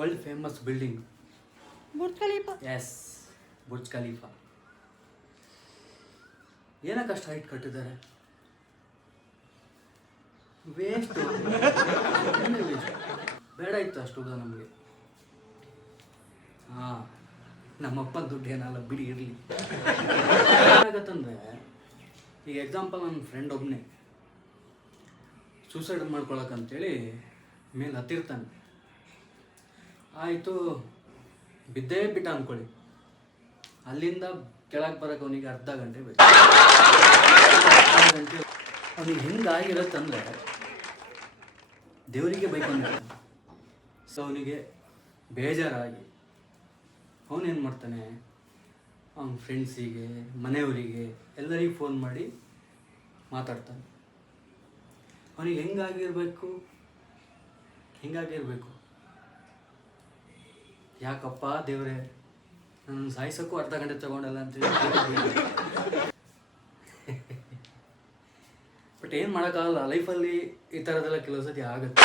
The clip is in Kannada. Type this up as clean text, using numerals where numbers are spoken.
World famous building Burj Khalifa. Yes, Burj Khalifa. ಏನಕ್ಕೆ ಅಷ್ಟು ಹೈಟ್ ಕಟ್ಟಿದ್ದಾರೆ? ವೇಸ್ಟ್, ಬೇಡ ಇತ್ತು ಅಷ್ಟು ನಮಗೆ. ಹಾಂ, ನಮ್ಮಪ್ಪನ ದುಡ್ಡು ಏನಲ್ಲ ಬಿಡಿ, ಇರಲಿ. ಏನಾಗತ್ತಂದರೆ, ಈಗ ಎಕ್ಸಾಂಪಲ್ ನನ್ನ ಫ್ರೆಂಡ್ ಒಬ್ಬನೇ ಸೂಸೈಡ್ ಮಾಡ್ಕೊಳಕ್ಕಂತೇಳಿ ಮೇಲೆ ಹತ್ತಿರ್ತಾನೆ. ಆಯಿತು, ಬಿದ್ದೇ ಬಿಟ್ಟ ಅಂದ್ಕೊಳ್ಳಿ, ಅಲ್ಲಿಂದ ಕೆಳಗೆ ಬರೋಕೆ ಅವನಿಗೆ ಅರ್ಧ ಗಂಟೆ ಬೇಕು. ಅರ್ಧ ಗಂಟೆ ಅವನಿಗೆ ಹೆಂಗಾಗಿರತ್ತಂದರೆ ದೇವರಿಗೆ ಬೈಕೊಂಡಿರ್ತಾನೆ. ಸೊ ಅವನಿಗೆ ಬೇಜಾರಾಗಿ ಅವನೇನು ಮಾಡ್ತಾನೆ, ಅವನ ಫ್ರೆಂಡ್ಸಿಗೆ, ಮನೆಯವರಿಗೆ ಎಲ್ಲರಿಗೂ ಫೋನ್ ಮಾಡಿ ಮಾತಾಡ್ತಾನೆ. ಅವನಿಗೆ ಹೆಂಗಾಗಿರ್ಬೇಕು, ಯಾಕಪ್ಪ ದೇವರೇ ನನ್ನ ಸಾಯಿಸೋಕ್ಕೂ ಅರ್ಧ ಗಂಟೆ ತಗೊಂಡಲ್ಲ ಅಂತೇಳಿ. ಬಟ್ ಏನು ಮಾಡೋಕ್ಕಾಗಲ್ಲ, ಲೈಫಲ್ಲಿ ಈ ಥರದ್ದೆಲ್ಲ ಕೆಲವು ಸತಿ ಆಗುತ್ತೆ.